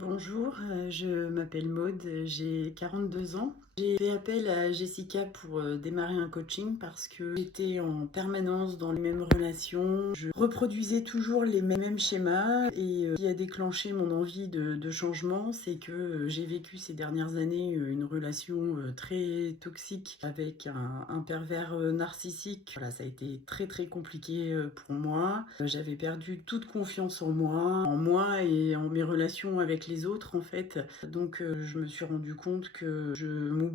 Bonjour, je m'appelle Maude, j'ai 42 ans. J'ai fait appel à Jessica pour démarrer un coaching parce que j'étais en permanence dans les mêmes relations. Je reproduisais toujours les mêmes schémas et ce qui a déclenché mon envie de changement, c'est que j'ai vécu ces dernières années une relation très toxique avec un pervers narcissique. Voilà, ça a été très compliqué pour moi. J'avais perdu toute confiance en moi et en mes relations avec les autres en fait. Donc je me suis rendu compte que je m'oubliais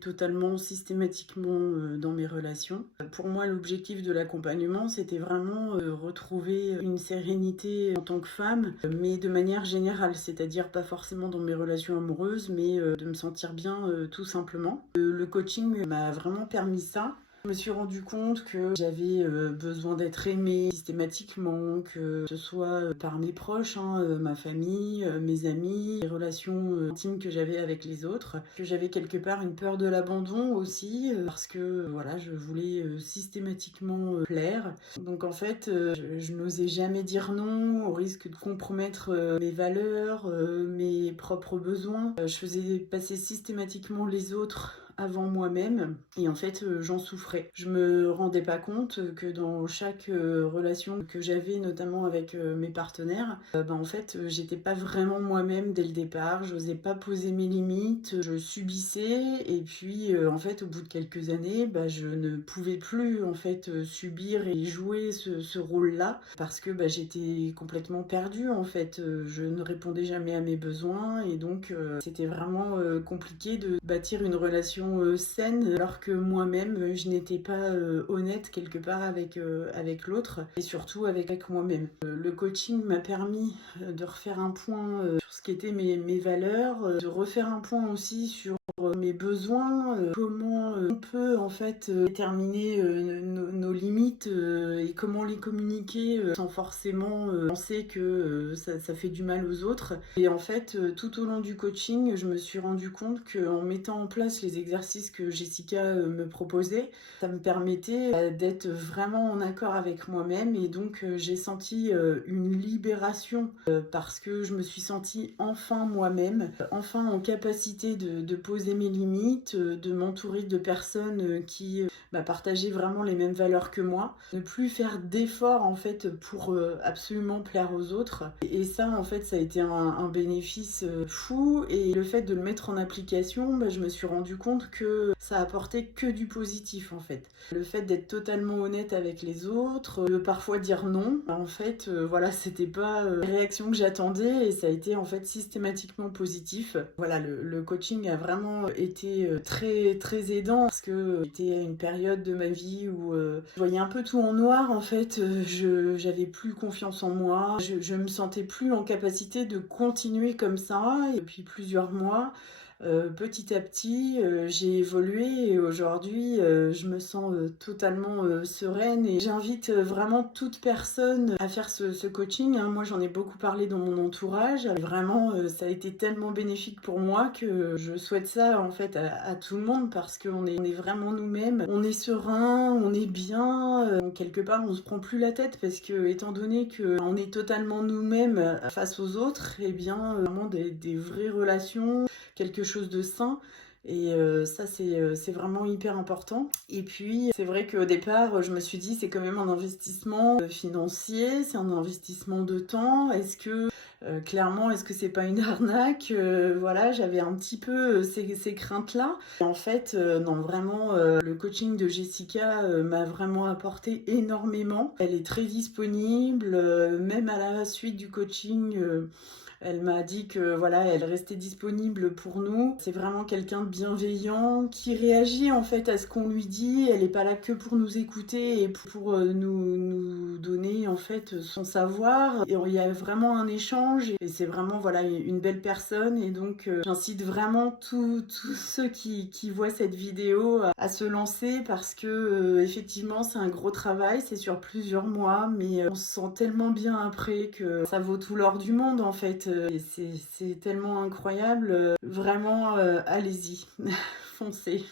totalement, systématiquement dans mes relations. Pour moi, l'objectif de l'accompagnement, c'était vraiment retrouver une sérénité en tant que femme, mais de manière générale, c'est-à-dire pas forcément dans mes relations amoureuses, mais de me sentir bien tout simplement. Le coaching m'a vraiment permis ça. Je me suis rendu compte que j'avais besoin d'être aimée systématiquement, que ce soit par mes proches, ma famille, mes amis, les relations intimes que j'avais avec les autres, que j'avais quelque part une peur de l'abandon aussi, parce que voilà, je voulais systématiquement plaire. Donc en fait, je n'osais jamais dire non au risque de compromettre mes valeurs, mes propres besoins. Je faisais passer systématiquement les autres avant moi-même et en fait j'en souffrais. Je me rendais pas compte que dans chaque relation que j'avais, notamment avec mes partenaires, en fait j'étais pas vraiment moi-même dès le départ, j'osais pas poser mes limites, je subissais et puis en fait au bout de quelques années je ne pouvais plus en fait subir et jouer ce rôle-là parce que j'étais complètement perdue en fait. Je ne répondais jamais à mes besoins et donc c'était vraiment compliqué de bâtir une relation saine alors que moi-même je n'étais pas honnête quelque part avec l'autre et surtout avec moi-même. Le coaching m'a permis de refaire un point sur ce qu'étaient mes valeurs, de refaire un point aussi sur mes besoins, comment on peut en fait déterminer nos limites et comment les communiquer sans forcément penser que ça fait du mal aux autres. Et en fait, tout au long du coaching, je me suis rendu compte qu'en mettant en place les exercices que Jessica me proposait, ça me permettait d'être vraiment en accord avec moi-même et donc j'ai senti une libération parce que je me suis sentie enfin moi-même, enfin en capacité de poser mes limites, de m'entourer de personnes qui partageaient vraiment les mêmes valeurs que moi, ne plus faire d'efforts en fait pour absolument plaire aux autres. Et ça en fait ça a été un bénéfice fou et le fait de le mettre en application, je me suis rendu compte que ça apportait que du positif en fait. Le fait d'être totalement honnête avec les autres, de parfois dire non, en fait voilà, c'était pas la réaction que j'attendais et ça a été en fait systématiquement positif. Voilà, le coaching a vraiment été très aidant parce que j'étais à une période de ma vie où je voyais un peu tout en noir en fait. J'avais plus confiance en moi, je me sentais plus en capacité de continuer comme ça et depuis plusieurs mois. Petit à petit, j'ai évolué et aujourd'hui, je me sens totalement sereine et j'invite vraiment toute personne à faire ce coaching. Moi, j'en ai beaucoup parlé dans mon entourage. Vraiment, ça a été tellement bénéfique pour moi que je souhaite ça en fait à tout le monde parce qu'on est vraiment nous-mêmes. On est serein, on est bien. Quelque part, on se prend plus la tête parce que, étant donné qu'on est totalement nous-mêmes face aux autres, et bien, vraiment des vraies relations, quelque chose de sain. Et ça, c'est vraiment hyper important. Et puis, c'est vrai qu'au départ, je me suis dit, c'est quand même un investissement financier, c'est un investissement de temps. Est-ce que, clairement, est-ce que c'est pas une arnaque? Voilà, j'avais un petit peu ces craintes-là. Et en fait, non, vraiment, le coaching de Jessica m'a vraiment apporté énormément. Elle est très disponible, même à la suite du coaching. Elle m'a dit que voilà, elle restait disponible pour nous. C'est vraiment quelqu'un de bienveillant qui réagit en fait à ce qu'on lui dit. Elle n'est pas là que pour nous écouter et pour nous donner en fait son savoir. Et il y a vraiment un échange et c'est vraiment voilà une belle personne. Et donc j'incite vraiment tous ceux qui voient cette vidéo à se lancer parce que effectivement c'est un gros travail, c'est sur plusieurs mois, mais on se sent tellement bien après que ça vaut tout l'or du monde en fait. Et c'est tellement incroyable. Vraiment, allez-y, foncez.